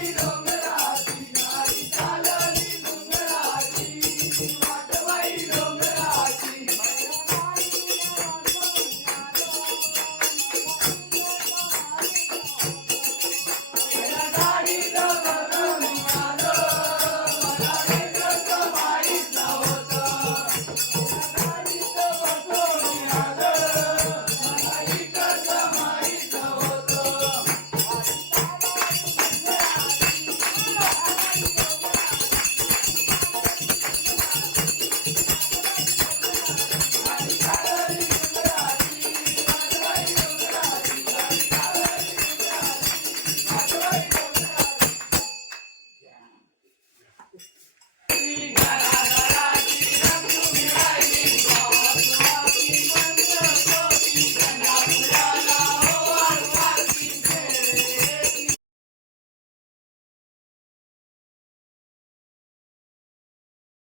Lady Love.